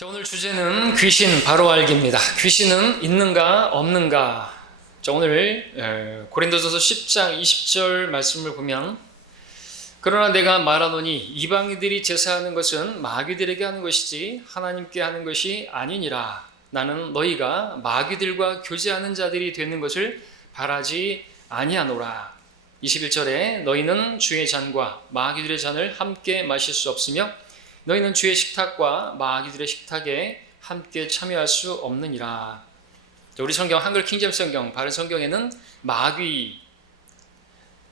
자, 오늘 주제는 귀신 바로 알기입니다. 귀신은 있는가 없는가. 자, 오늘 고린도전서 10장 20절 말씀을 보면, 그러나 내가 말하노니 이방인들이 제사하는 것은 마귀들에게 하는 것이지 하나님께 하는 것이 아니니라. 나는 너희가 마귀들과 교제하는 자들이 되는 것을 바라지 아니하노라. 21절에 너희는 주의 잔과 마귀들의 잔을 함께 마실 수 없으며 너희는 주의 식탁과 마귀들의 식탁에 함께 참여할 수 없느니라. 우리 성경 한글 킹제임스 성경, 바른 성경에는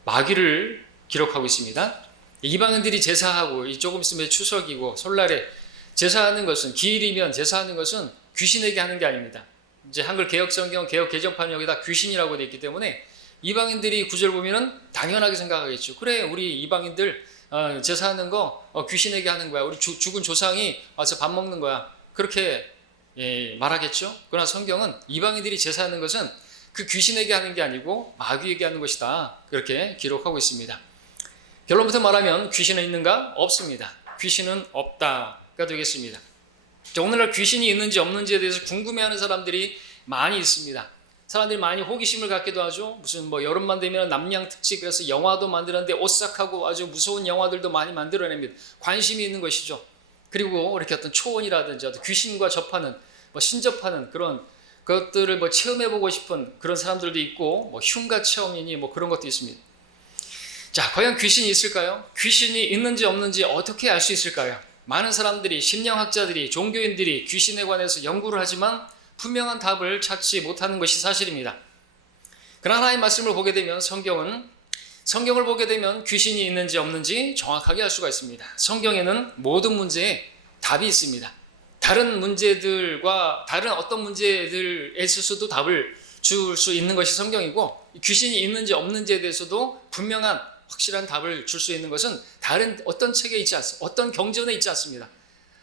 마귀를 기록하고 있습니다. 이방인들이 제사하고 조금 있으면 추석이고 설날에 제사하는 것은, 기일이면 제사하는 것은 귀신에게 하는 게 아닙니다. 이제 한글 개혁 성경, 개혁 개정판 여기다 귀신이라고 되어 있기 때문에 이방인들이 구절 보면은 당연하게 생각하겠죠. 그래, 우리 이방인들 제사하는 거 귀신에게 하는 거야. 우리 죽은 조상이 와서 밥 먹는 거야. 그렇게 말하겠죠. 그러나 성경은 이방인들이 제사하는 것은 그 귀신에게 하는 게 아니고 마귀에게 하는 것이다. 그렇게 기록하고 있습니다. 결론부터 말하면 귀신은 있는가? 없습니다. 귀신은 없다가 되겠습니다. 오늘날 귀신이 있는지 없는지에 대해서 궁금해하는 사람들이 많이 있습니다. 사람들이 많이 호기심을 갖기도 하죠. 무슨 여름만 되면 남양 특집, 그래서 영화도 만드는데 오싹하고 아주 무서운 영화들도 많이 만들어냅니다. 관심이 있는 것이죠. 그리고 이렇게 어떤 초원이라든지 어떤 귀신과 접하는, 신접하는 그런 것들을 체험해보고 싶은 그런 사람들도 있고, 흉가 체험이니 그런 것도 있습니다. 자, 과연 귀신이 있을까요? 귀신이 있는지 없는지 어떻게 알 수 있을까요? 많은 사람들이, 심령학자들이, 종교인들이 귀신에 관해서 연구를 하지만 분명한 답을 찾지 못하는 것이 사실입니다. 그러나 하나님의 말씀을 보게 되면, 성경을 보게 되면 귀신이 있는지 없는지 정확하게 알 수가 있습니다. 성경에는 모든 문제에 답이 있습니다. 다른 문제들과 다른 어떤 문제들에 있어서도 답을 줄 수 있는 것이 성경이고, 귀신이 있는지 없는지에 대해서도 분명한 확실한 답을 줄 수 있는 것은 다른 어떤 책에 있지 않습니다. 어떤 경전에 있지 않습니다.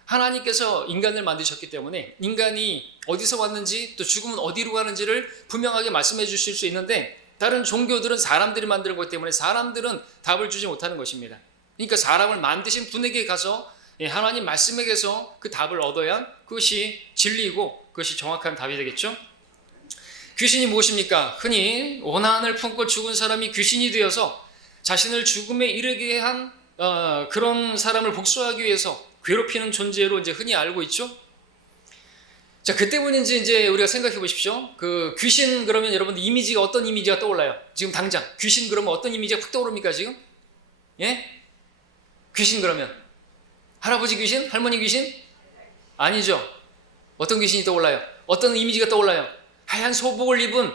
하나님께서 인간을 만드셨기 때문에 인간이 어디서 왔는지 또 죽으면 어디로 가는지를 분명하게 말씀해 주실 수 있는데, 다른 종교들은 사람들이 만들고 있기 때문에 사람들은 답을 주지 못하는 것입니다. 그러니까 사람을 만드신 분에게 가서, 하나님 말씀에게서 그 답을 얻어야 그것이 진리이고 그것이 정확한 답이 되겠죠. 귀신이 무엇입니까? 흔히 원한을 품고 죽은 사람이 귀신이 되어서 자신을 죽음에 이르게 한 그런 사람을 복수하기 위해서 괴롭히는 존재로 이제 흔히 알고 있죠. 자, 그 때문인지 이제 우리가 생각해 보십시오. 그 귀신 그러면 여러분들 이미지가 어떤 이미지가 떠올라요? 지금 당장 귀신 그러면 어떤 이미지가 확 떠오릅니까 지금? 예? 귀신 그러면 할아버지 귀신? 할머니 귀신? 아니죠. 어떤 귀신이 떠올라요? 어떤 이미지가 떠올라요? 하얀 소복을 입은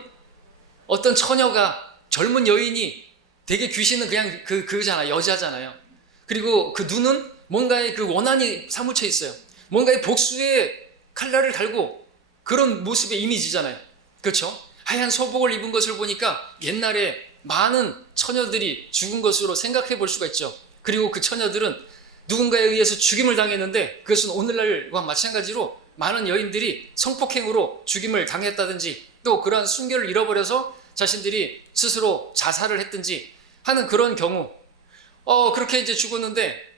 어떤 처녀가, 젊은 여인이, 되게 귀신은 그냥 그잖아요. 여자잖아요. 그리고 그 눈은 뭔가의 그 원한이 사무쳐 있어요. 뭔가의 복수의 칼날을 달고 그런 모습의 이미지잖아요. 그렇죠? 하얀 소복을 입은 것을 보니까 옛날에 많은 처녀들이 죽은 것으로 생각해 볼 수가 있죠. 그리고 그 처녀들은 누군가에 의해서 죽임을 당했는데, 그것은 오늘날과 마찬가지로 많은 여인들이 성폭행으로 죽임을 당했다든지 또 그러한 순결을 잃어버려서 자신들이 스스로 자살을 했든지 하는 그런 경우, 그렇게 이제 죽었는데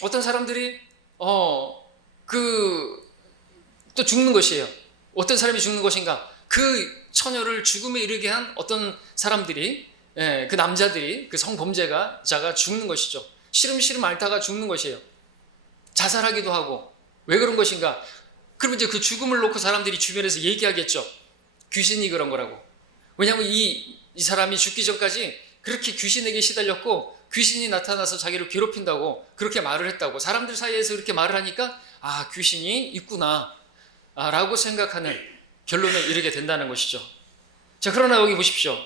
어떤 사람들이 또 죽는 것이에요. 어떤 사람이 죽는 것인가? 그 처녀를 죽음에 이르게 한 어떤 사람들이, 그 남자들이, 그 성범죄자가 죽는 것이죠. 시름시름 앓다가 죽는 것이에요. 자살하기도 하고. 왜 그런 것인가? 그럼 이제 그 죽음을 놓고 사람들이 주변에서 얘기하겠죠. 귀신이 그런 거라고. 왜냐하면 이 사람이 죽기 전까지 그렇게 귀신에게 시달렸고 귀신이 나타나서 자기를 괴롭힌다고 그렇게 말을 했다고, 사람들 사이에서 그렇게 말을 하니까 귀신이 있구나 라고 생각하는 결론에 이르게 된다는 것이죠. 자, 그러나 여기 보십시오.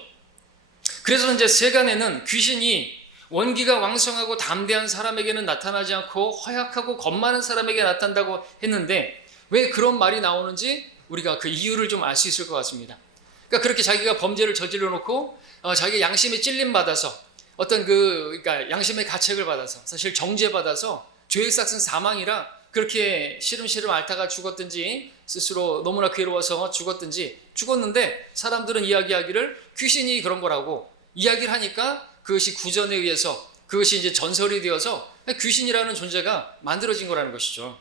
그래서 이제 세간에는 귀신이 원기가 왕성하고 담대한 사람에게는 나타나지 않고 허약하고 겁 많은 사람에게 나타난다고 했는데, 왜 그런 말이 나오는지 우리가 그 이유를 좀 알 수 있을 것 같습니다. 그러니까 그렇게 자기가 범죄를 저질러 놓고 자기 양심에 찔림 받아서 어떤 그러니까 양심의 가책을 받아서, 사실 정죄받아서 죄의 삭은 사망이라 그렇게 시름시름 앓다가 죽었든지 스스로 너무나 괴로워서 죽었는데 사람들은 이야기하기를 귀신이 그런 거라고 이야기를 하니까 그것이 구전에 의해서, 그것이 이제 전설이 되어서 귀신이라는 존재가 만들어진 거라는 것이죠.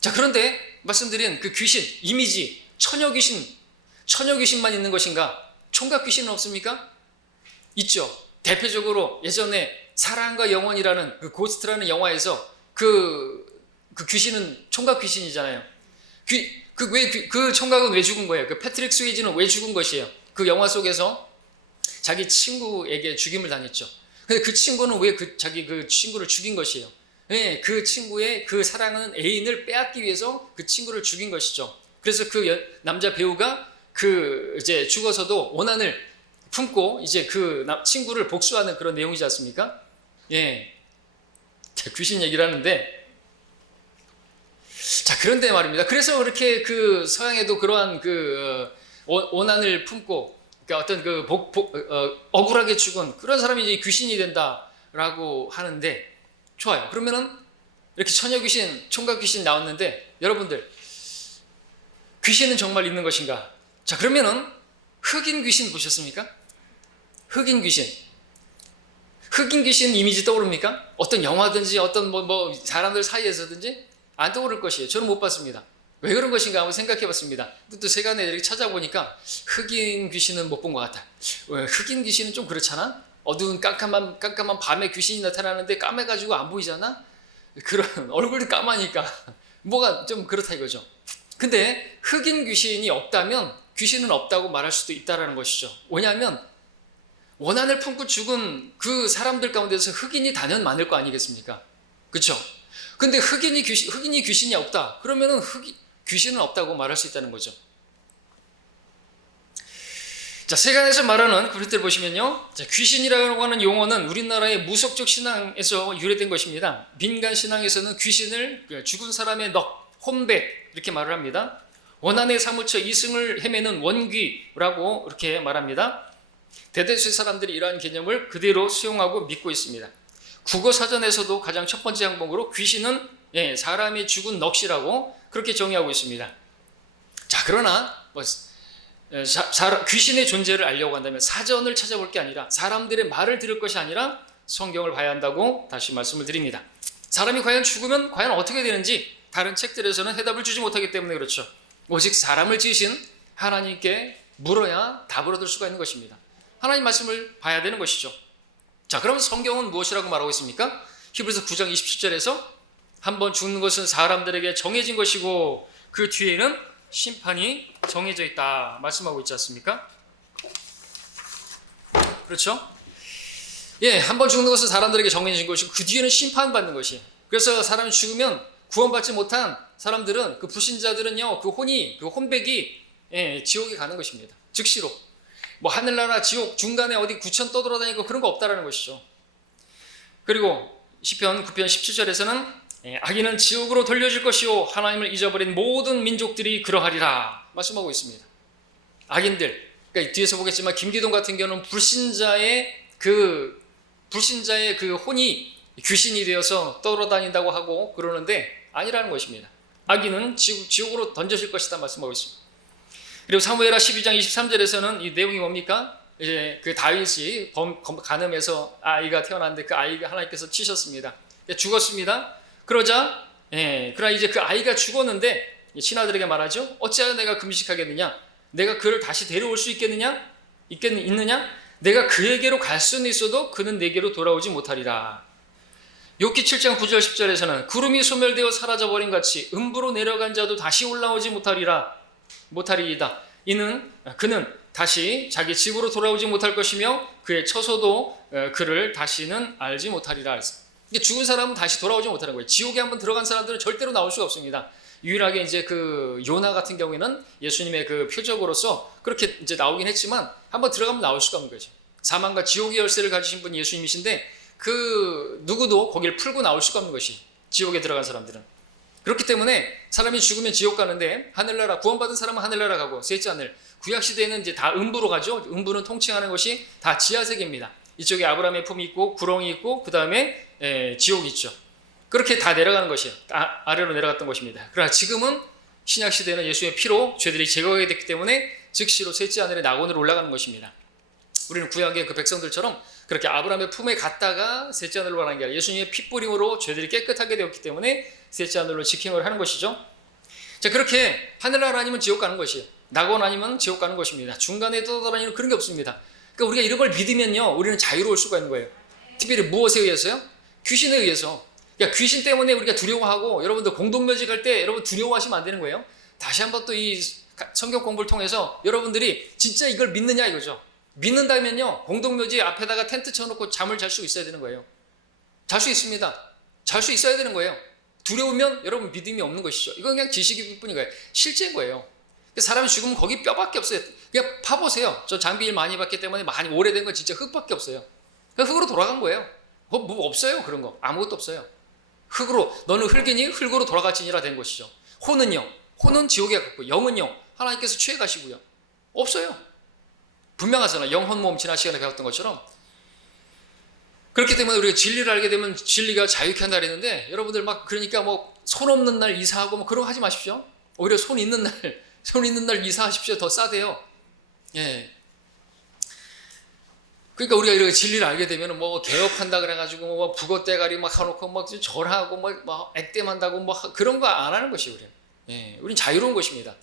자, 그런데 말씀드린 그 귀신, 이미지, 처녀 귀신만 있는 것인가? 총각 귀신은 없습니까? 있죠. 대표적으로 예전에 사랑과 영원이라는 그 고스트라는 영화에서 그 귀신은 총각 귀신이잖아요. 그 총각은 왜 죽은 거예요? 그 패트릭 스웨이지는 왜 죽은 것이에요? 그 영화 속에서 자기 친구에게 죽임을 당했죠. 근데 그 친구는 왜 자기 그 친구를 죽인 것이에요? 네, 그 친구의 그 사랑하는 애인을 빼앗기 위해서 그 친구를 죽인 것이죠. 그래서 그 남자 배우가 이제 죽어서도 원한을 품고 이제 그 친구를 복수하는 그런 내용이지 않습니까? 예. 자, 귀신 얘기를 하는데, 자, 그런데 말입니다. 그래서 그렇게 그 서양에도 그러한 원한을 품고, 그러니까 어떤 억울하게 죽은 그런 사람이 이제 귀신이 된다라고 하는데, 좋아요. 그러면은 이렇게 처녀 귀신, 총각 귀신 나왔는데, 여러분들, 귀신은 정말 있는 것인가? 자, 그러면은 흑인 귀신 보셨습니까? 흑인 귀신 이미지 떠오릅니까? 어떤 영화든지 어떤 사람들 사이에서든지 안 떠오를 것이에요. 저는 못 봤습니다. 왜 그런 것인가 한번 생각해 봤습니다. 또 세간에 이렇게 찾아보니까 흑인 귀신은 못 본 것 같아. 왜? 흑인 귀신은 좀 그렇잖아? 어두운 깜깜한 밤에 귀신이 나타나는데 까매가지고 안 보이잖아? 그런 얼굴이 까마니까 뭐가 좀 그렇다 이거죠. 근데 흑인 귀신이 없다면 귀신은 없다고 말할 수도 있다는 것이죠. 왜냐하면 원한을 품고 죽은 그 사람들 가운데서 흑인이 단연 많을 거 아니겠습니까? 그렇죠? 근데 흑인이 귀신이 없다. 그러면은 귀신은 없다고 말할 수 있다는 거죠. 자, 세간에서 말하는 그릇들 보시면요. 자, 귀신이라고 하는 용어는 우리나라의 무속적 신앙에서 유래된 것입니다. 민간 신앙에서는 귀신을 죽은 사람의 혼백 이렇게 말을 합니다. 원한에 사무쳐 이승을 헤매는 원귀라고 이렇게 말합니다. 대다수의 사람들이 이러한 개념을 그대로 수용하고 믿고 있습니다. 국어사전에서도 가장 첫 번째 항목으로 귀신은 사람이 죽은 넋이라고 그렇게 정의하고 있습니다. 자, 그러나 귀신의 존재를 알려고 한다면 사전을 찾아볼 게 아니라 사람들의 말을 들을 것이 아니라 성경을 봐야 한다고 다시 말씀을 드립니다. 사람이 과연 죽으면 과연 어떻게 되는지 다른 책들에서는 해답을 주지 못하기 때문에 그렇죠. 오직 사람을 지으신 하나님께 물어야 답을 얻을 수가 있는 것입니다. 하나님 말씀을 봐야 되는 것이죠. 자, 그러면 성경은 무엇이라고 말하고 있습니까? 히브리서 9장 27절에서 한번 죽는 것은 사람들에게 정해진 것이고 그 뒤에는 심판이 정해져 있다 말씀하고 있지 않습니까? 그렇죠? 예, 한번 죽는 것은 사람들에게 정해진 것이고 그 뒤에는 심판받는 것이에요. 그래서 사람이 죽으면 구원받지 못한 사람들은 그 불신자들은요, 그 혼백이 지옥에 가는 것입니다. 즉시로. 뭐 하늘나라 지옥 중간에 어디 구천 떠돌아다니고 그런 거 없다라는 것이죠. 그리고 시편 9편 17절에서는 악인은 지옥으로 돌려질 것이요 하나님을 잊어버린 모든 민족들이 그러하리라 말씀하고 있습니다. 악인들, 그러니까 뒤에서 보겠지만 김기동 같은 경우는 불신자의 그 혼이 귀신이 되어서 떠돌아다닌다고 하고 그러는데 아니라는 것입니다. 악인은 지옥으로 던져질 것이다 말씀하고 있습니다. 그리고 사무엘하 12장 23절에서는 이 내용이 뭡니까? 이제 그 다윗이 간음해서 아이가 태어났는데 그 아이가 하나님께서 치셨습니다. 죽었습니다. 그러나 이제 그 아이가 죽었는데 신하들에게 말하죠. 어찌하여 내가 금식하겠느냐? 내가 그를 다시 데려올 수 있느냐? 내가 그에게로 갈 수는 있어도 그는 내게로 돌아오지 못하리라. 욥기 7장 9절 10절에서는 구름이 소멸되어 사라져버린 같이 음부로 내려간 자도 다시 올라오지 못하리이다. 그는 다시 자기 집으로 돌아오지 못할 것이며 그의 처소도 그를 다시는 알지 못하리라. 죽은 사람은 다시 돌아오지 못하는 거예요. 지옥에 한번 들어간 사람들은 절대로 나올 수가 없습니다. 유일하게 이제 그 요나 같은 경우에는 예수님의 그 표적으로서 그렇게 이제 나오긴 했지만 한번 들어가면 나올 수가 없는 거죠. 사망과 지옥의 열쇠를 가지신 분이 예수님이신데 그 누구도 거기를 풀고 나올 수가 없는 것이 지옥에 들어간 사람들은. 그렇기 때문에 사람이 죽으면 지옥 가는데 하늘나라 구원받은 사람은 하늘나라 가고 셋째 하늘 구약 시대에는 이제 다 음부로 가죠. 음부는 통칭하는 것이 다 지하 세계입니다. 이쪽에 아브라함의 품이 있고 구렁이 있고 그 다음에 지옥이 있죠. 그렇게 다 내려가는 것이에요. 아래로 내려갔던 것입니다. 그러나 지금은 신약 시대는 예수의 피로 죄들이 제거하게 됐기 때문에 즉시로 셋째 하늘의 낙원으로 올라가는 것입니다. 우리는 구약의 그 백성들처럼 그렇게 아브라함의 품에 갔다가 셋째 하늘로 가는 게 아니라 예수님의 핏부림으로 죄들이 깨끗하게 되었기 때문에 셋째 하늘로 직행을 하는 것이죠. 자, 그렇게 하늘나라 아니면 지옥 가는 것이에요. 낙원 아니면 지옥 가는 것입니다. 중간에 떠돌아다니는 그런 게 없습니다. 그러니까 우리가 이런 걸 믿으면요, 우리는 자유로울 수가 있는 거예요. 특별히 무엇에 의해서요? 귀신에 의해서. 그러니까 귀신 때문에 우리가 두려워하고, 여러분들 공동묘직할 때 여러분 두려워하시면 안 되는 거예요. 다시 한번 또 이 성경 공부를 통해서 여러분들이 진짜 이걸 믿느냐 이거죠. 믿는다면요, 공동묘지 앞에다가 텐트 쳐놓고 잠을 잘 수 있어야 되는 거예요. 잘 수 있습니다. 잘 수 있어야 되는 거예요. 두려우면 여러분 믿음이 없는 것이죠. 이건 그냥 지식일 뿐인 거예요. 실제인 거예요. 사람이 죽으면 거기 뼈밖에 없어요. 그냥 파보세요. 저 장비일 많이 봤기 때문에 많이 오래된 건 진짜 흙밖에 없어요. 그냥 흙으로 돌아간 거예요. 뭐 없어요. 그런 거 아무것도 없어요. 흙으로, 너는 흙이니 흙으로 돌아갈지니라 된 것이죠. 혼은요, 혼은 지옥에 갔고, 영은요 하나님께서 취해 가시고요. 없어요. 분명하잖아요. 영혼 몸 지난 시간에 배웠던 것처럼. 그렇기 때문에 우리가 진리를 알게 되면 진리가 자유케 한다 그랬는데, 여러분들 막 그러니까 뭐 손 없는 날 이사하고 뭐 그런 거 하지 마십시오. 오히려 손 있는 날 이사하십시오. 더 싸대요. 예. 그러니까 우리가 이렇게 진리를 알게 되면 뭐 개업한다 그래가지고 뭐 북어 대가리 막 해놓고 막 절하고 막 액땜한다고 뭐 그런 거 안 하는 것이 우리는. 예. 우린 자유로운 것입니다.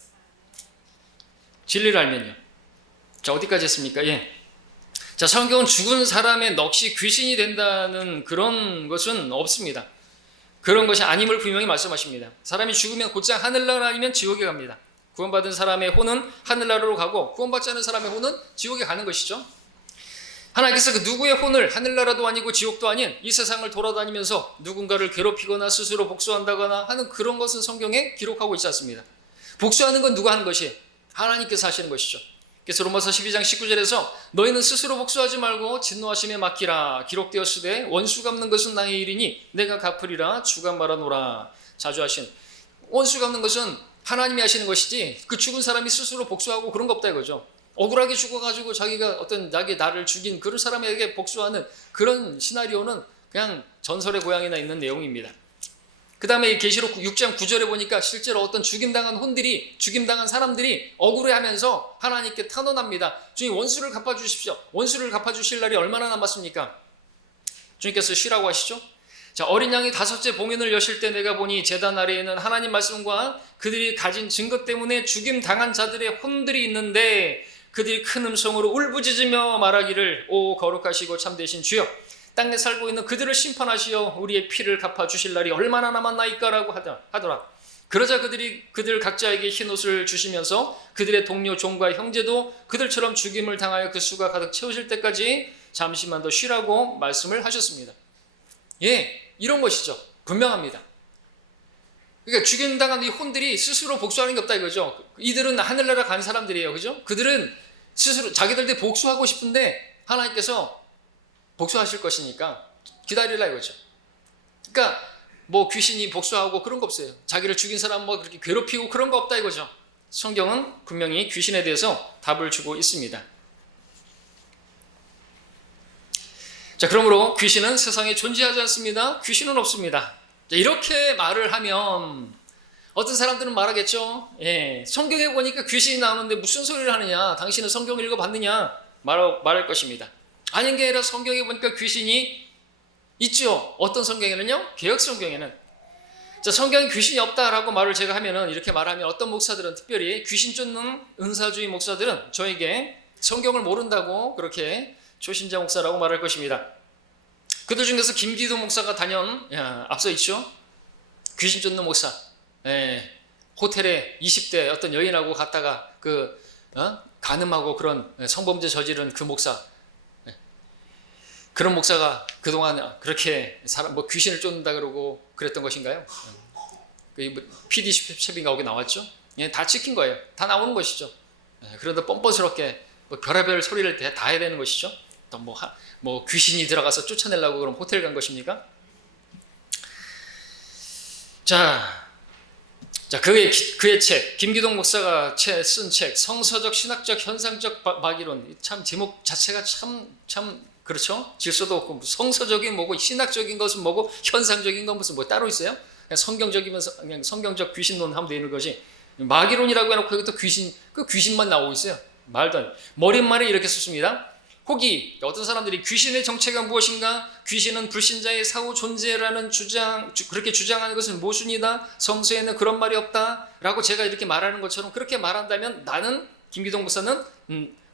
진리를 알면요. 자, 어디까지 했습니까? 예. 자, 성경은 죽은 사람의 넋이 귀신이 된다는 그런 것은 없습니다. 그런 것이 아님을 분명히 말씀하십니다. 사람이 죽으면 곧장 하늘나라 아니면 지옥에 갑니다. 구원받은 사람의 혼은 하늘나라로 가고, 구원받지 않은 사람의 혼은 지옥에 가는 것이죠. 하나님께서 그 누구의 혼을 하늘나라도 아니고 지옥도 아닌 이 세상을 돌아다니면서 누군가를 괴롭히거나 스스로 복수한다거나 하는 그런 것은 성경에 기록하고 있지 않습니다. 복수하는 건 누가 하는 것이에요? 하나님께서 하시는 것이죠. 그래서 로마서 12장 19절에서 너희는 스스로 복수하지 말고 진노하심에 맡기라. 기록되었으되 원수 갚는 것은 나의 일이니 내가 갚으리라. 주가 말하노라. 자주 하신. 원수 갚는 것은 하나님이 하시는 것이지 그 죽은 사람이 스스로 복수하고 그런 거 없다 이거죠. 억울하게 죽어가지고 자기가 어떤 나를 죽인 그런 사람에게 복수하는 그런 시나리오는 그냥 전설의 고향이나 있는 내용입니다. 그 다음에 계시록 6장 9절에 보니까 실제로 어떤 죽임당한 사람들이 억울해하면서 하나님께 탄원합니다. 주님, 원수를 갚아주십시오. 원수를 갚아주실 날이 얼마나 남았습니까? 주님께서 쉬라고 하시죠. 자, 어린 양이 5째 봉인을 여실 때 내가 보니 제단 아래에는 하나님 말씀과 그들이 가진 증거 때문에 죽임당한 자들의 혼들이 있는데 그들이 큰 음성으로 울부짖으며 말하기를 오 거룩하시고 참되신 주여, 땅에 살고 있는 그들을 심판하시어 우리의 피를 갚아주실 날이 얼마나 남았나이까라고 하더라. 그러자 그들 각자에게 흰옷을 주시면서 그들의 동료 종과 형제도 그들처럼 죽임을 당하여 그 수가 가득 채우실 때까지 잠시만 더 쉬라고 말씀을 하셨습니다. 예, 이런 것이죠. 분명합니다. 그러니까 죽임당한 이 혼들이 스스로 복수하는 게 없다 이거죠. 이들은 하늘나라 간 사람들이에요. 그죠? 그들은 스스로 자기들도 복수하고 싶은데 하나님께서 복수하실 것이니까 기다리라 이거죠. 그러니까 뭐 귀신이 복수하고 그런 거 없어요. 자기를 죽인 사람 뭐 그렇게 괴롭히고 그런 거 없다 이거죠. 성경은 분명히 귀신에 대해서 답을 주고 있습니다. 자, 그러므로 귀신은 세상에 존재하지 않습니다. 귀신은 없습니다. 자, 이렇게 말을 하면 어떤 사람들은 말하겠죠. 예, 성경에 보니까 귀신이 나오는데 무슨 소리를 하느냐, 당신은 성경 읽어봤느냐 말할 것입니다. 아닌 게 아니라 성경에 보니까 귀신이 있죠. 어떤 성경에는요? 개역 성경에는. 자, 성경에 귀신이 없다라고 말을 제가 하면은, 이렇게 말하면 어떤 목사들은, 특별히 귀신 쫓는 은사주의 목사들은 저에게 성경을 모른다고 그렇게 초신자 목사라고 말할 것입니다. 그들 중에서 김기도 목사가 앞서 있죠. 귀신 쫓는 목사. 예, 호텔에 20대 어떤 여인하고 갔다가 간음하고 그런 성범죄 저지른 그 목사. 그런 목사가 그동안 그렇게 귀신을 쫓는다 그러고 그랬던 것인가요? PD 셰빈가 거기 나왔죠? 예, 다 찍힌 거예요. 다 나오는 것이죠. 예, 그런데 뻔뻔스럽게 별의별 소리를 다 해야 되는 것이죠. 또 귀신이 들어가서 쫓아내려고 그럼 호텔 간 것입니까? 자, 그의 책, 김기동 목사가 쓴 책, 성서적, 신학적, 현상적 마귀론. 참 제목 자체가 참 그렇죠? 질서도 없고 성서적인 뭐고 신학적인 것은 뭐고 현상적인 건 무슨 뭐 따로 있어요? 그냥 성경적 귀신론 하면 되는 것이, 마귀론이라고 해놓고 이것도 귀신만 나오고 있어요. 말도 안 돼. 머릿말에 이렇게 썼습니다. 혹이 어떤 사람들이 귀신의 정체가 무엇인가? 귀신은 불신자의 사후 존재라는 그렇게 주장하는 것은 모순이다. 성서에는 그런 말이 없다라고 제가 이렇게 말하는 것처럼 그렇게 말한다면 나는 김기동 목사는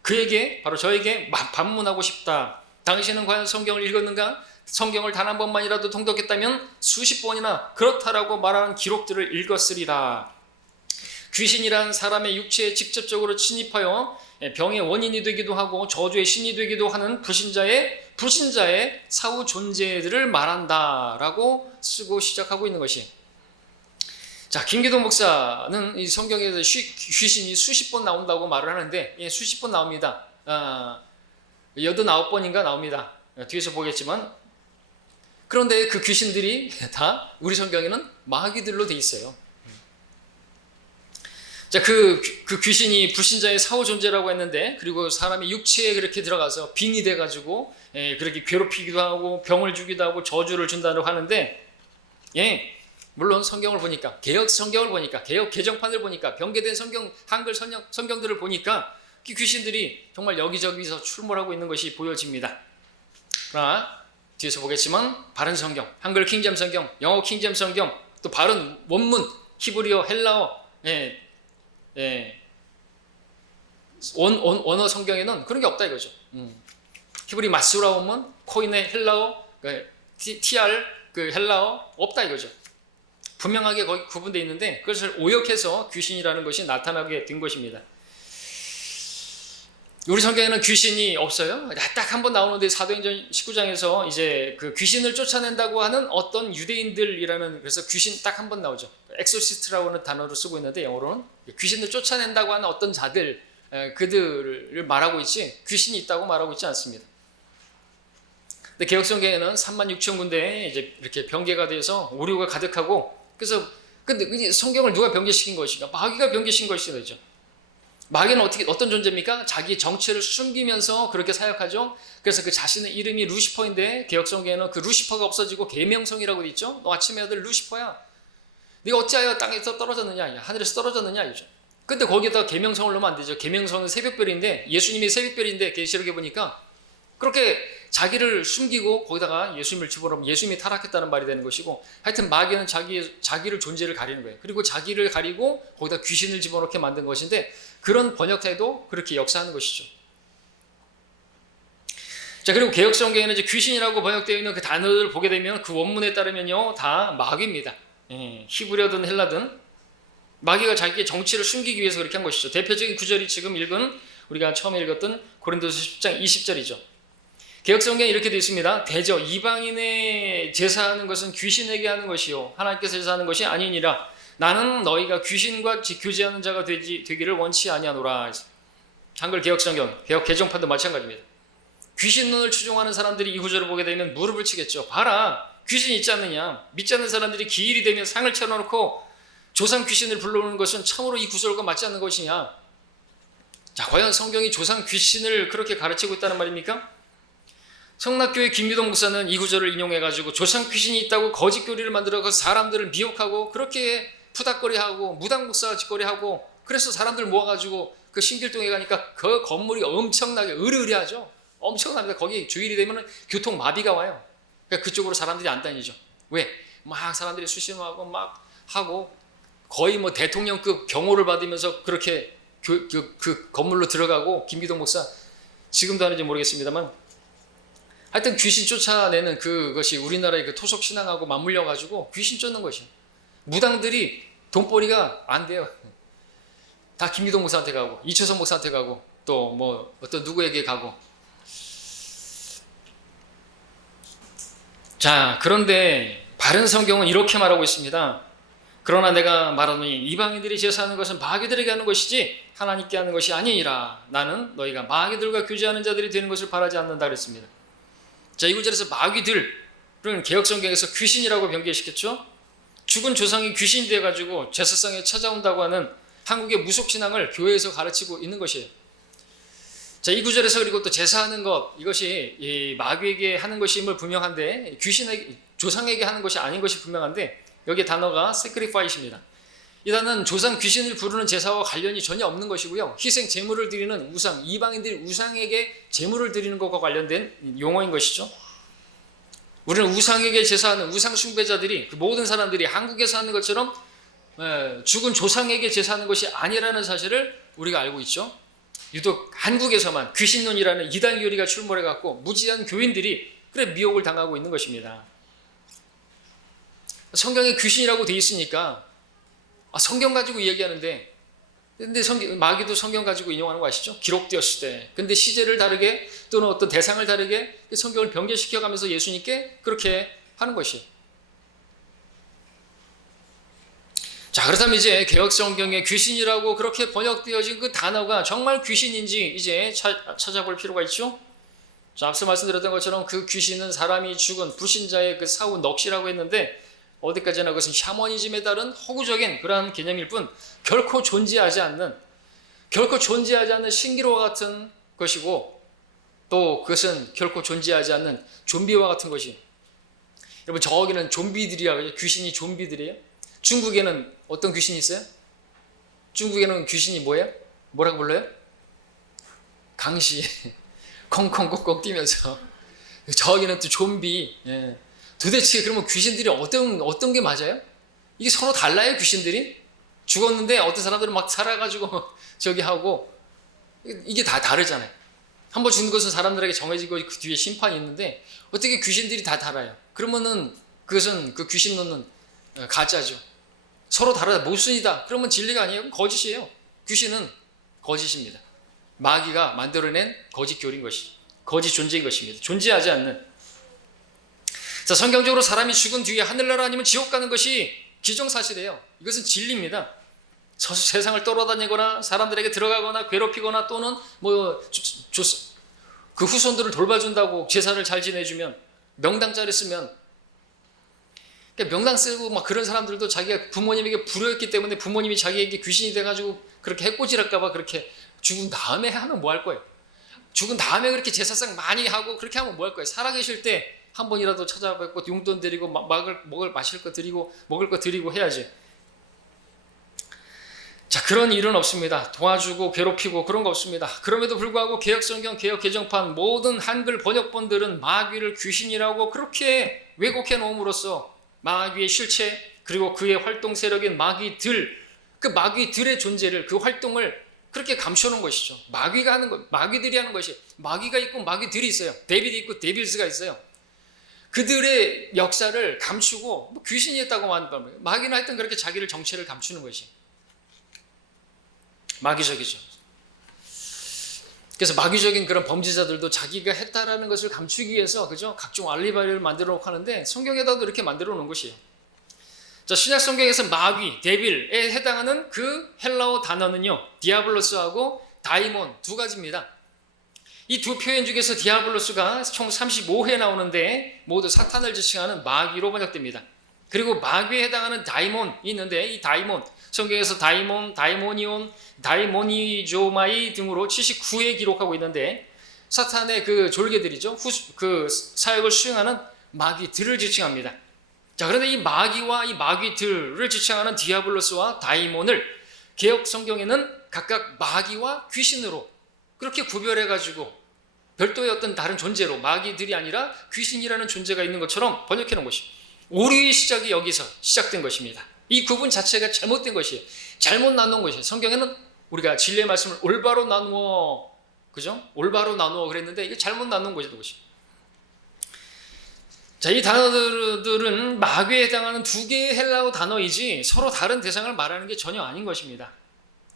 그에게 바로 저에게 반문하고 싶다. 당신은 과연 성경을 읽었는가? 성경을 단 한 번만이라도 통독했다면 수십 번이나 그렇다라고 말하는 기록들을 읽었으리라. 귀신이란 사람의 육체에 직접적으로 침입하여 병의 원인이 되기도 하고 저주의 신이 되기도 하는 불신자의 사후 존재들을 말한다라고 쓰고 시작하고 있는 것이. 자, 김기동 목사는 이 성경에서 귀신이 수십 번 나온다고 말을 하는데 수십 번 나옵니다. 89번인가 나옵니다. 뒤에서 보겠지만 그런데 그 귀신들이 다 우리 성경에는 마귀들로 돼 있어요. 자, 그 귀신이 불신자의 사후 존재라고 했는데 그리고 사람의 육체에 그렇게 들어가서 빙이 돼가지고 그렇게 괴롭히기도 하고 병을 주기도 하고 저주를 준다고 하는데 물론 성경을 보니까 개혁 성경을 보니까 개혁 개정판을 보니까 변개된 성경 한글 성경들을 보니까 그 귀신들이 정말 여기저기서 출몰하고 있는 것이 보여집니다. 그러나 뒤에서 보겠지만 바른 성경, 한글 킹잼 성경, 영어 킹잼 성경, 또 바른 원문 히브리어, 헬라어, 원어 성경에는 그런 게 없다 이거죠. 히브리 마스라 원문, 코인의 헬라어, TR 그 헬라어 없다 이거죠. 분명하게 거기 구분되어 있는데 그것을 오역해서 귀신이라는 것이 나타나게 된 것입니다. 우리 성경에는 귀신이 없어요. 딱 한 번 나오는데 사도행전 19장에서 이제 그 귀신을 쫓아낸다고 하는 어떤 유대인들이라는 그래서 귀신 딱 한 번 나오죠. 엑소시스트라고 하는 단어를 쓰고 있는데 영어로는 귀신을 쫓아낸다고 하는 어떤 자들 그들을 말하고 있지 귀신이 있다고 말하고 있지 않습니다. 근데 개혁성경에는 36,000군데에 이제 이렇게 변개가 되어서 오류가 가득하고 그래서 근데 성경을 누가 변개시킨 것인가? 마귀가 변개시킨 것이죠. 마귀는 어떤 존재입니까? 자기 정체를 숨기면서 그렇게 사역하죠. 그래서 그 자신의 이름이 루시퍼인데 개혁성경에는 그 루시퍼가 없어지고 계명성이라고 돼 있죠. 너 아침의 아들 루시퍼야. 네가 어찌하여 땅에서 떨어졌느냐, 하늘에서 떨어졌느냐 이죠. 근데 거기에다 계명성을 넣으면 안 되죠. 계명성은 새벽별인데 예수님이 새벽별인데 계시록에 보니까 그렇게 자기를 숨기고 거기다가 예수님을 집어넣으면 예수님이 타락했다는 말이 되는 것이고 하여튼 마귀는 자기를 존재를 가리는 거예요. 그리고 자기를 가리고 거기다 귀신을 집어넣게 만든 것인데 그런 번역태도 그렇게 역사하는 것이죠. 자, 그리고 개혁성경에는 이제 귀신이라고 번역되어 있는 그 단어들을 보게 되면 그 원문에 따르면요 다 마귀입니다. 히브리어든 헬라든 마귀가 자기의 정치를 숨기기 위해서 그렇게 한 것이죠. 대표적인 구절이 지금 읽은 우리가 처음에 읽었던 고린도서 10장 20절이죠. 개혁성경에 이렇게 되어 있습니다. 대저 이방인의 제사하는 것은 귀신에게 하는 것이요 하나님께서 제사하는 것이 아니니라. 나는 너희가 귀신과 교제하는 자가 되기를 원치 아니하노라. 한글 개혁성경, 개혁 개정판도 마찬가지입니다. 귀신론을 추종하는 사람들이 이 구절을 보게 되면 무릎을 치겠죠. 봐라, 귀신 있지 않느냐. 믿지 않는 사람들이 기일이 되면 상을 차려놓고 조상 귀신을 불러오는 것은 참으로 이 구절과 맞지 않는 것이냐. 자, 과연 성경이 조상 귀신을 그렇게 가르치고 있다는 말입니까? 성락교회 김기동 목사는 이 구절을 인용해가지고 조상 귀신이 있다고 거짓 교리를 만들어서 사람들을 미혹하고 그렇게 푸닥거리하고 무당목사 짓거리하고 그래서 사람들 모아가지고 그 신길동에 가니까 그 건물이 엄청나게 으르으르하죠. 엄청납니다. 거기 주일이 되면 교통마비가 와요. 그러니까 그쪽으로 사람들이 안 다니죠. 왜? 막 사람들이 수신호하고 막 하고 거의 뭐 대통령급 경호를 받으면서 그렇게 그 건물로 들어가고 김기동 목사 지금도 하는지 모르겠습니다만 하여튼 귀신 쫓아내는 그것이 우리나라의 그 토속 신앙하고 맞물려 가지고 귀신 쫓는 것이에요. 무당들이 돈벌이가 안 돼요. 다 김기동 목사한테 가고 이철성 목사한테 가고 또 뭐 어떤 누구에게 가고. 자, 그런데 바른 성경은 이렇게 말하고 있습니다. 그러나 내가 말하노니 이방인들이 제사하는 것은 마귀들에게 하는 것이지 하나님께 하는 것이 아니니라. 나는 너희가 마귀들과 교제하는 자들이 되는 것을 바라지 않는다 그랬습니다. 자, 이 구절에서 마귀들은 개혁성경에서 귀신이라고 변개시켰죠. 죽은 조상이 귀신이 돼가지고 제사상에 찾아온다고 하는 한국의 무속신앙을 교회에서 가르치고 있는 것이에요. 자, 이 구절에서 그리고 또 제사하는 것 이것이 이 마귀에게 하는 것임을 분명한데 조상에게 하는 것이 아닌 것이 분명한데 여기 단어가 sacrifice입니다. 이단은 조상 귀신을 부르는 제사와 관련이 전혀 없는 것이고요. 희생 제물을 드리는 우상, 이방인들이 우상에게 제물을 드리는 것과 관련된 용어인 것이죠. 우리는 우상에게 제사하는 우상 숭배자들이, 그 모든 사람들이 한국에서 하는 것처럼 죽은 조상에게 제사하는 것이 아니라는 사실을 우리가 알고 있죠. 유독 한국에서만 귀신론이라는 이단 교리가 출몰해갖고 무지한 교인들이 그래 미혹을 당하고 있는 것입니다. 성경에 귀신이라고 돼 있으니까 성경 가지고 이야기하는데, 근데 마귀도 성경 가지고 인용하는 거 아시죠? 기록되었을 때. 근데 시제를 다르게 또는 어떤 대상을 다르게 성경을 변개시켜가면서 예수님께 그렇게 하는 것이에요. 자, 그렇다면 이제 개역성경에 귀신이라고 그렇게 번역되어진 그 단어가 정말 귀신인지 이제 찾아볼 필요가 있죠. 자, 앞서 말씀드렸던 것처럼 그 귀신은 사람이 죽은 불신자의 그 사후 넋이라고 했는데, 어디까지나 그것은 샤머니즘에 따른 허구적인 그러한 개념일 뿐 결코 존재하지 않는 신기로와 같은 것이고, 또 그것은 결코 존재하지 않는 좀비와 같은 것이. 여러분, 저기는 좀비들이라고 하죠. 귀신이 좀비들이에요. 중국에는 어떤 귀신이 있어요? 중국에는 귀신이 뭐예요? 뭐라고 불러요? 강시. 콩콩kokkok 뛰면서. 저기는 또 좀비. 예. 도대체 그러면 귀신들이 어떤 게 맞아요? 이게 서로 달라요, 귀신들이? 죽었는데 어떤 사람들은 막 살아가지고 저기 하고, 이게 다 다르잖아요. 한 번 죽는 것은 사람들에게 정해지고 그 뒤에 심판이 있는데 어떻게 귀신들이 다 달라요? 그러면은 그것은 그 귀신론은 가짜죠. 서로 다르다, 모순이다. 그러면 진리가 아니에요? 거짓이에요. 귀신은 거짓입니다. 마귀가 만들어낸 거짓 교리인 것이죠. 거짓 존재인 것입니다. 존재하지 않는. 자, 성경적으로 사람이 죽은 뒤에 하늘나라 아니면 지옥 가는 것이 기정사실이에요. 이것은 진리입니다. 세상을 떠돌아다니거나 사람들에게 들어가거나 괴롭히거나 또는 그 후손들을 돌봐준다고 제사를 잘 지내주면, 명당자를 쓰면, 그러니까 명당 쓰고 막 그런 사람들도 자기가 부모님에게 불효했기 때문에 부모님이 자기에게 귀신이 돼가지고 그렇게 해코지랄까봐 그렇게 죽은 다음에 하면 뭐 할 거예요? 죽은 다음에 그렇게 제사상 많이 하고 그렇게 하면 뭐 할 거예요? 살아계실 때 한 번이라도 찾아뵙고 용돈 드리고 마실 거 드리고 먹을 거 드리고 해야지. 자, 그런 일은 없습니다. 도와주고 괴롭히고 그런 거 없습니다. 그럼에도 불구하고 개역성경, 개역개정판 모든 한글 번역본들은 마귀를 귀신이라고 그렇게 왜곡해 놓음으로써 마귀의 실체, 그리고 그의 활동 세력인 마귀들, 그 마귀들의 존재를, 그 활동을 그렇게 감춰놓은 것이죠. 마귀가 하는 것, 마귀들이 하는 것이, 마귀가 있고 마귀들이 있어요. 데빌이 있고 데빌스가 있어요. 그들의 역사를 감추고 귀신이 했다고 말하는 거예요. 마귀는 하여튼 그렇게 자기를 정체를 감추는 것이 마귀적이죠. 그래서 마귀적인 그런 범죄자들도 자기가 했다라는 것을 감추기 위해서, 그죠? 각종 알리바이를 만들어 놓고 하는데, 성경에다도 이렇게 만들어 놓은 것이에요. 자, 신약 성경에서 마귀, 데빌에 해당하는 그 헬라어 단어는요, 디아블로스하고 다이몬 두 가지입니다. 이 두 표현 중에서 디아블로스가 총 35회 나오는데 모두 사탄을 지칭하는 마귀로 번역됩니다. 그리고 마귀에 해당하는 다이몬이 있는데, 이 다이몬, 성경에서 다이몬, 다이모니온, 다이모니조마이 등으로 79회 기록하고 있는데, 사탄의 그 졸개들이죠. 그 사역을 수행하는 마귀들을 지칭합니다. 자, 그런데 이 마귀와 이 마귀들을 지칭하는 디아블로스와 다이몬을 개역 성경에는 각각 마귀와 귀신으로 그렇게 구별해가지고 별도의 어떤 다른 존재로, 마귀들이 아니라 귀신이라는 존재가 있는 것처럼 번역해 놓은 것이, 오류의 시작이 여기서 시작된 것입니다. 이 구분 자체가 잘못된 것이에요. 잘못 나눈 것이에요. 성경에는 우리가 진리의 말씀을 올바로 나누어, 그죠? 올바로 나누어 그랬는데 이게 잘못 나눈 것이죠. 자, 이 단어들은 마귀에 해당하는 두 개의 헬라어 단어이지 서로 다른 대상을 말하는 게 전혀 아닌 것입니다.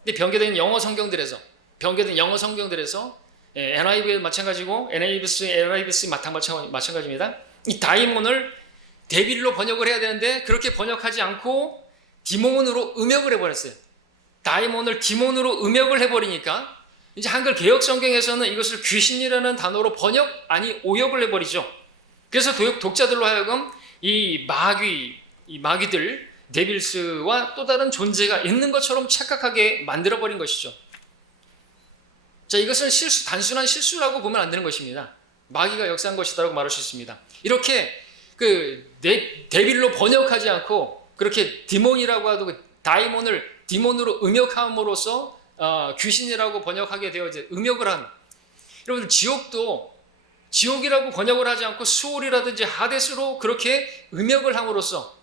근데 변개된 영어 성경들에서 NIV 마찬가지고, NIV 마찬가지입니다. 이 다이몬을 데빌로 번역을 해야 되는데 그렇게 번역하지 않고 디몬으로 음역을 해버렸어요. 다이몬을 디몬으로 음역을 해버리니까 이제 한글 개역 성경에서는 이것을 귀신이라는 단어로 오역을 해버리죠. 그래서 독자들로 하여금 이 마귀들, 데빌스와 또 다른 존재가 있는 것처럼 착각하게 만들어버린 것이죠. 자, 이것은 단순한 실수라고 보면 안 되는 것입니다. 마귀가 역사한 것이다라고 말할 수 있습니다. 이렇게 데빌로 번역하지 않고 그렇게 디몬이라고 하도 다이몬을 디몬으로 음역함으로써 귀신이라고 번역하게 되어 이제 음역을 한. 여러분들 지옥도 지옥이라고 번역을 하지 않고 수올이라든지 하데스로 그렇게 음역을 함으로써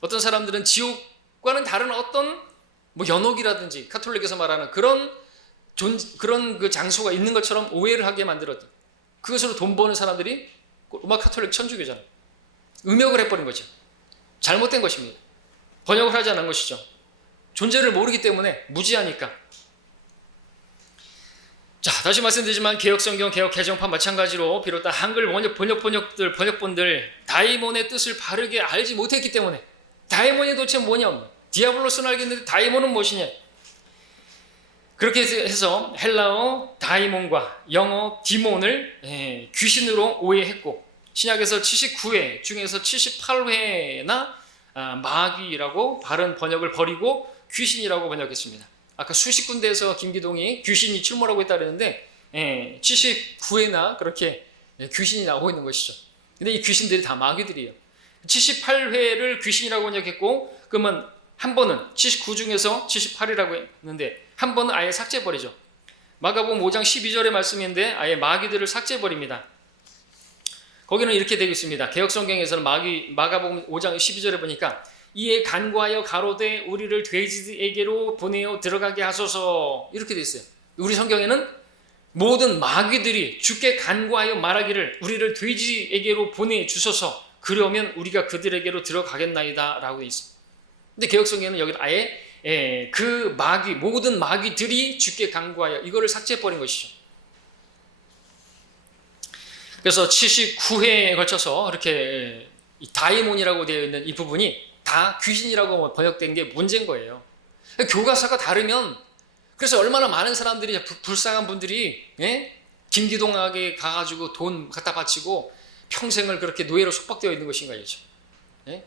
어떤 사람들은 지옥과는 다른 어떤 뭐 연옥이라든지 카톨릭에서 말하는 그런 그 장소가 있는 것처럼 오해를 하게 만들었던, 그것으로 돈 버는 사람들이 로마 카톨릭 천주교잖아요. 음역을 해버린 거죠. 잘못된 것입니다. 번역을 하지 않은 것이죠. 존재를 모르기 때문에, 무지하니까. 자, 다시 말씀드리지만 개혁성경, 개혁개정판 마찬가지로 비롯한 한글 번역본들 다이몬의 뜻을 바르게 알지 못했기 때문에, 다이몬이 도대체 뭐냐, 디아블로스는 알겠는데 다이몬은 무엇이냐, 그렇게 해서 헬라어 다이몬과 영어 디몬을 귀신으로 오해했고, 신약에서 79회 중에서 78회나 마귀라고 바른 번역을 버리고 귀신이라고 번역했습니다. 아까 수십 군데에서 김기동이 귀신이 출몰하고 있다 그랬는데 79회나 그렇게 귀신이 나오고 있는 것이죠. 근데 이 귀신들이 다 마귀들이에요. 78회를 귀신이라고 번역했고, 그러면 한 번은 79 중에서 78이라고 했는데 한 번은 아예 삭제해버리죠. 마가복음 5장 12절의 말씀인데 아예 마귀들을 삭제해버립니다. 거기는 이렇게 되어 있습니다. 개혁성경에서는 마가복음 5장 12절에 보니까 이에 간구하여 가로되 우리를 돼지에게로 보내어 들어가게 하소서, 이렇게 되어 있어요. 우리 성경에는 모든 마귀들이 주께 간구하여 말하기를 우리를 돼지에게로 보내주소서, 그러면 우리가 그들에게로 들어가겠나이다 라고 되어 있습니다. 근데 개혁성경에는 여기 아예 그 모든 마귀들이 주께 간구하여, 이거를 삭제해버린 것이죠. 그래서 79회에 걸쳐서 이렇게 다이몬이라고 되어 있는 이 부분이 다 귀신이라고 번역된 게 문제인 거예요. 교과서가 다르면, 그래서 얼마나 많은 사람들이, 불쌍한 분들이 김기동에게 가가지고 돈 갖다 바치고 평생을 그렇게 노예로 속박되어 있는 것인가 이죠.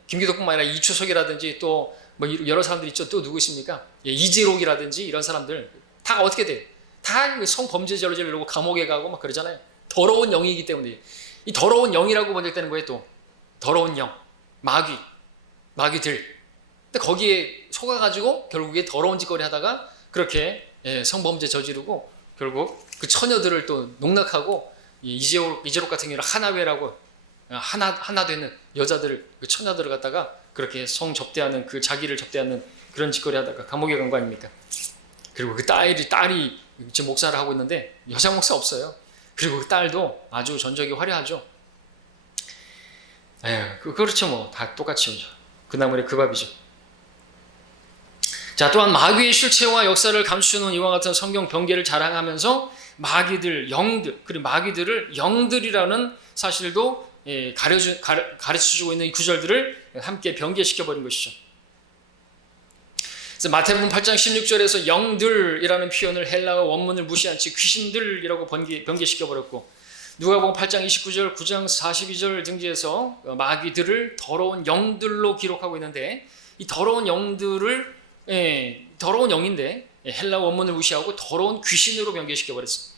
김기동뿐만 아니라 이추석이라든지 또 뭐 여러 사람들 있죠. 또 누구 있습니까? 이재록이라든지 이런 사람들 다 어떻게 돼? 다 성범죄자로 이러고 감옥에 가고 막 그러잖아요. 더러운 영이기 때문에. 이 더러운 영이라고 번역되는 거예요. 또 더러운 영, 마귀들. 근데 거기에 속아가지고 결국에 더러운 짓거리 하다가 그렇게 성범죄 저지르고 결국 그 처녀들을 또 농락하고, 이재록 같은 경우는 하나회라고 하나 되는 여자들을, 그 처녀들을 갖다가 그렇게 성 접대하는, 그 자기를 접대하는 그런 짓거리 하다가 감옥에 간 거 아닙니까? 그리고 그 딸이 지금 목사를 하고 있는데 여자 목사 없어요. 그리고 그 딸도 아주 전적이 화려하죠. 그렇죠. 뭐 다 똑같이 그 나물에 그 밥이죠. 자, 또한 마귀의 실체와 역사를 감추는 이와 같은 성경 병기를 자랑하면서 마귀들, 영들, 그리고 마귀들을 영들이라는 사실도 가르쳐주고 있는 이 구절들을 함께 병기시켜버린 것이죠. 그래서 마태복음 8장 16절에서 영들이라는 표현을 헬라어 원문을 무시한 채 귀신들이라고 병기시켜버렸고, 누가복음 8장 29절, 9장 42절 등지에서 마귀들을 더러운 영들로 기록하고 있는데, 이 더러운 영들을 더러운 영인데 헬라어 원문을 무시하고 더러운 귀신으로 변개시켜버렸습니다.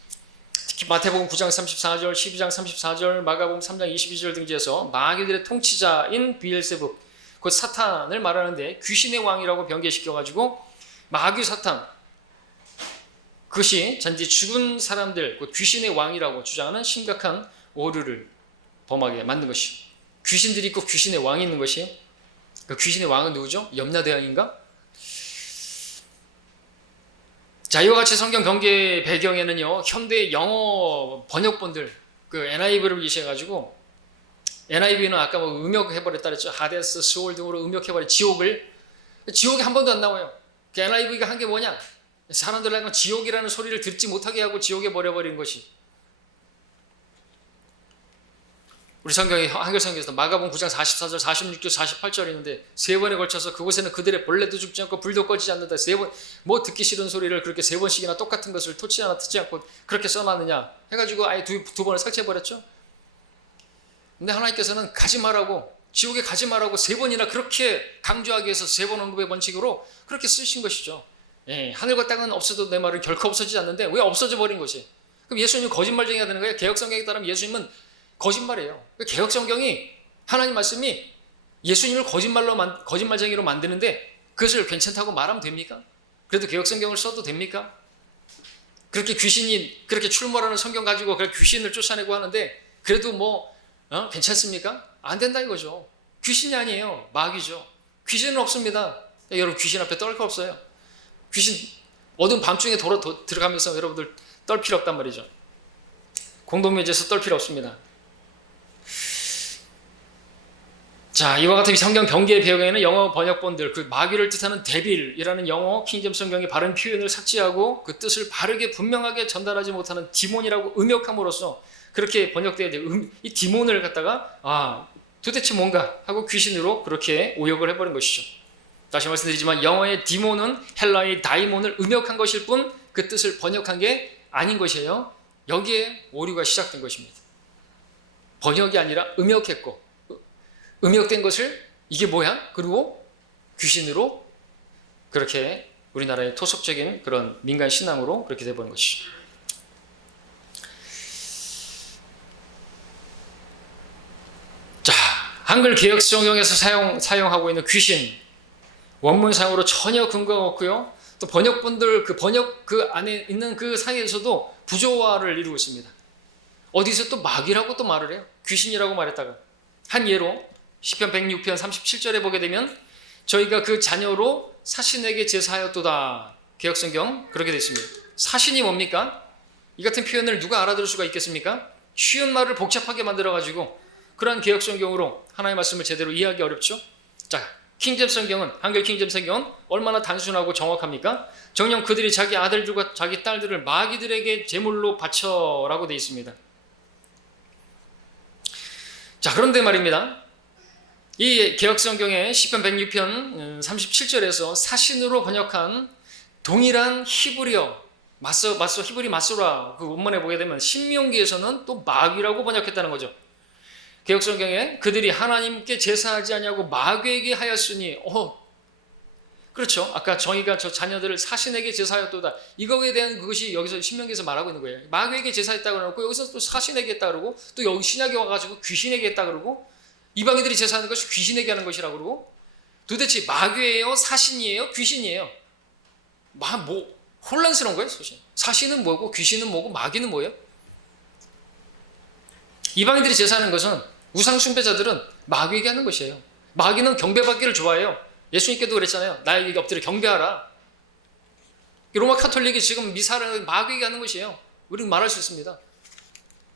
특히 마태복음 9장 34절, 12장 34절, 마가복음 3장 22절 등지에서 마귀들의 통치자인 비엘세불, 곧 사탄을 말하는데 귀신의 왕이라고 변개시켜가지고 마귀 사탄, 그것이 전지 죽은 사람들, 곧 귀신의 왕이라고 주장하는 심각한 오류를 범하게 만든 것이요. 귀신들이 있고 귀신의 왕이 있는 것이에요. 그 귀신의 왕은 누구죠? 염라대왕인가? 자, 이와 같이 성경 경계 배경에는요, 현대 영어 번역본들, 그 NIV를 이시해가지고, NIV는 아까 뭐 음역해버렸다 그랬죠. 하데스, 스올 등으로 음역해버린 지옥이 한 번도 안 나와요. 그 NIV가 한 게 뭐냐? 사람들은 지옥이라는 소리를 듣지 못하게 하고 지옥에 버려버린 것이. 우리 성경이 한글 성경에서 마가복음 9장 44절, 46절, 48절 있는데 세 번에 걸쳐서 그곳에는 그들의 벌레도 죽지 않고 불도 꺼지지 않는다. 세 번, 뭐 듣기 싫은 소리를 그렇게 세 번씩이나 똑같은 것을 토치 하나 듣지 않고 그렇게 써놨느냐 해가지고 아예 두 번을 삭제해버렸죠. 근데 하나님께서는 가지 말라고, 지옥에 가지 말라고 세 번이나 그렇게 강조하기 위해서 세 번 언급의 원칙으로 그렇게 쓰신 것이죠. 하늘과 땅은 없어도 내 말은 결코 없어지지 않는데 왜 없어져 버린 것이? 그럼 예수님은 거짓말쟁이가 되는 거예요? 개혁성경에 따르면 예수님은 거짓말이에요. 개혁성경이, 하나님 말씀이 예수님을 거짓말쟁이로 만드는데 그것을 괜찮다고 말하면 됩니까? 그래도 개혁성경을 써도 됩니까? 그렇게 귀신이 그렇게 출몰하는 성경 가지고 그렇게 귀신을 쫓아내고 하는데 그래도 괜찮습니까? 안 된다 이거죠. 귀신이 아니에요. 마귀죠. 귀신은 없습니다. 여러분 귀신 앞에 떨 거 없어요. 귀신 어두운 밤중에 들어가면서 여러분들 떨 필요 없단 말이죠. 공동묘지에서 떨 필요 없습니다. 자, 이와 같은 성경 병기의 배경에는 영어 번역본들 그 마귀를 뜻하는 데빌이라는 영어 킹제임스 성경의 바른 표현을 삭제하고 그 뜻을 바르게 분명하게 전달하지 못하는 디몬이라고 음역함으로써 그렇게 번역돼야 돼요. 이 디몬을 갖다가 도대체 뭔가 하고 귀신으로 그렇게 오역을 해버린 것이죠. 다시 말씀드리지만 영어의 디몬은 헬라의 다이몬을 음역한 것일 뿐 그 뜻을 번역한 게 아닌 것이에요. 여기에 오류가 시작된 것입니다. 번역이 아니라 음역했고 음역된 것을 이게 뭐야? 그리고 귀신으로 그렇게 우리나라의 토속적인 그런 민간 신앙으로 그렇게 돼버린 것이죠. 자, 한글 개혁성경에서 사용하고 있는 귀신 원문상으로 전혀 근거가 없고요. 또 번역본들 그 안에 있는 그 사이에서도 부조화를 이루고 있습니다. 어디서 또 마귀라고 또 말을 해요. 귀신이라고 말했다가 한 예로 시편 106편 37절에 보게 되면 저희가 그 자녀로 사신에게 제사하였도다. 개혁성경 그렇게 되어 있습니다. 사신이 뭡니까? 이 같은 표현을 누가 알아들을 수가 있겠습니까? 쉬운 말을 복잡하게 만들어가지고 그러한 개혁성경으로 하나님의 말씀을 제대로 이해하기 어렵죠. 자, 킹제임스 성경은 한글 킹제임스 성경은 얼마나 단순하고 정확합니까? 정녕 그들이 자기 아들들과 자기 딸들을 마귀들에게 제물로 바쳐라고 되어 있습니다. 자, 그런데 말입니다. 이 개혁성경의 시편 106편 37절에서 사신으로 번역한 동일한 히브리어 히브리 마소라 그 원문에 보게 되면 신명기에서는 또 마귀라고 번역했다는 거죠. 개혁성경에 그들이 하나님께 제사하지 아니하고 마귀에게 하였으니 그렇죠. 아까 정의가 저 자녀들을 사신에게 제사하였도다. 이거에 대한 그것이 여기서 신명기에서 말하고 있는 거예요. 마귀에게 제사했다고 그러고 여기서 또 사신에게 했다 그러고 또 여기 신약에 와가지고 귀신에게 했다 그러고 이방인들이 제사하는 것이 귀신에게 하는 것이라고 그러고 도대체 마귀예요? 사신이에요? 귀신이에요? 혼란스러운 거예요. 사신은 뭐고 귀신은 뭐고 마귀는 뭐예요? 이방인들이 제사하는 것은 우상 숭배자들은 마귀에게 하는 것이에요. 마귀는 경배받기를 좋아해요. 예수님께도 그랬잖아요. 나에게 엎드려 경배하라. 로마 카톨릭이 지금 미사를 마귀에게 하는 것이에요. 우리는 말할 수 있습니다.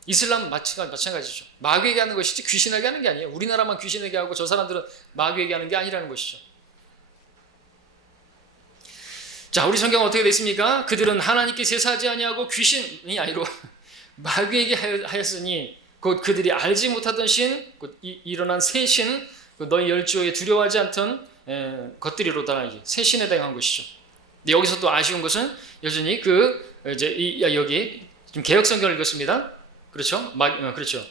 이슬람 마찬가지죠. 마귀에게 하는 것이지 귀신에게 하는 게 아니에요. 우리나라만 귀신에게 하고 저 사람들은 마귀에게 하는 게 아니라는 것이죠. 자, 우리 성경은 어떻게 되어 있습니까? 그들은 하나님께 제사하지 아니하고 귀신이 아니로 마귀에게 하였으니 곧 그들이 알지 못하던 신, 곧 일어난 새 신, 너희 열조에 두려워하지 않던 것들이로다. 새 신에 대한 것이죠. 근데 여기서 또 아쉬운 것은 여전히 여기 지금 개혁성경을 읽었습니다. 그렇죠? 그렇죠.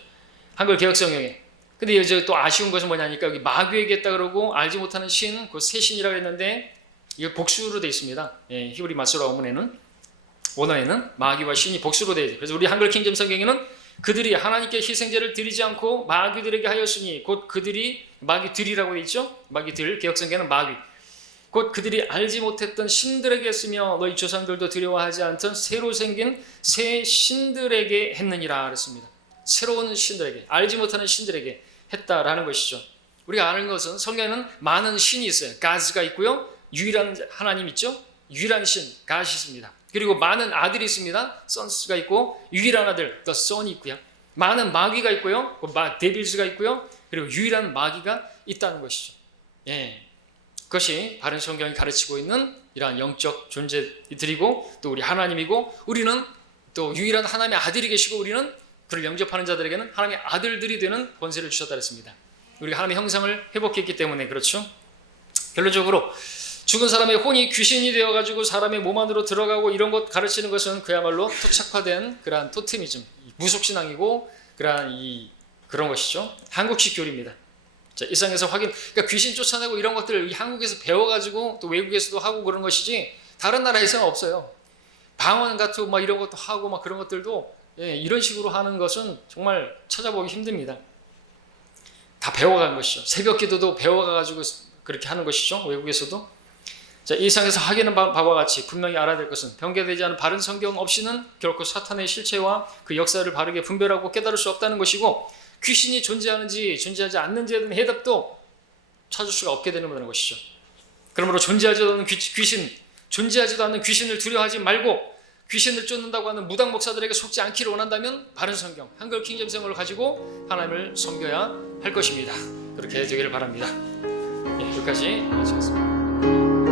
한글 개혁성경에. 근데 이제 또 아쉬운 것은 뭐냐니까 여기 마귀에게 했다 그러고 알지 못하는 신, 그 새 신이라고 했는데 이거 복수로 되어 있습니다. 히브리 마소라 원어에는 마귀와 신이 복수로 되어 있어요. 그래서 우리 한글 킹제임스 성경에는 그들이 하나님께 희생제를 드리지 않고 마귀들에게 하였으니 곧 그들이 마귀들이라고 되어 있죠. 마귀들 개혁성경에는 마귀 곧 그들이 알지 못했던 신들에게 했으며 너희 조상들도 두려워하지 않던 새로 생긴 새 신들에게 했느니라 그랬습니다. 새로운 신들에게 알지 못하는 신들에게 했다라는 것이죠. 우리가 아는 것은 성경에는 많은 신이 있어요. 가즈가 있고요. 유일한 하나님 있죠. 유일한 신 가시 있습니다. 그리고 많은 아들이 있습니다. 선스가 있고 유일한 아들 더 선이 있고요. 많은 마귀가 있고요. 데빌스가 있고요. 그리고 유일한 마귀가 있다는 것이죠. 그것이 바른 성경이 가르치고 있는 이러한 영적 존재들이고 또 우리 하나님이고 우리는 또 유일한 하나님의 아들이 계시고 우리는 그를 영접하는 자들에게는 하나님의 아들들이 되는 권세를 주셨다 그랬습니다. 우리가 하나님의 형상을 회복했기 때문에 그렇죠. 결론적으로 죽은 사람의 혼이 귀신이 되어가지고 사람의 몸 안으로 들어가고 이런 것 가르치는 것은 그야말로 토착화된 그러한 토테미즘, 무속신앙이고 그런 것이죠. 한국식 교리입니다. 자, 일상에서 그러니까 귀신 쫓아내고 이런 것들을 한국에서 배워가지고 또 외국에서도 하고 그런 것이지 다른 나라에서는 없어요. 방언 같은 이런 것도 하고 그런 것들도 이런 식으로 하는 것은 정말 찾아보기 힘듭니다. 다 배워가는 것이죠. 새벽 기도도 배워가지고 그렇게 하는 것이죠. 외국에서도. 자, 이 상에서 확인한 바와 같이 분명히 알아야 될 것은 변개되지 않은 바른 성경 없이는 결코 사탄의 실체와 그 역사를 바르게 분별하고 깨달을 수 없다는 것이고, 귀신이 존재하는지 존재하지 않는지에 대한 해답도 찾을 수가 없게 되는 것이죠. 그러므로 존재하지도 않는 귀신을 두려워하지 말고, 귀신을 쫓는다고 하는 무당 목사들에게 속지 않기를 원한다면 바른 성경, 한글 킹잼성을 가지고 하나님을 섬겨야 할 것입니다. 그렇게 되기를 바랍니다. 여기까지 마치겠습니다.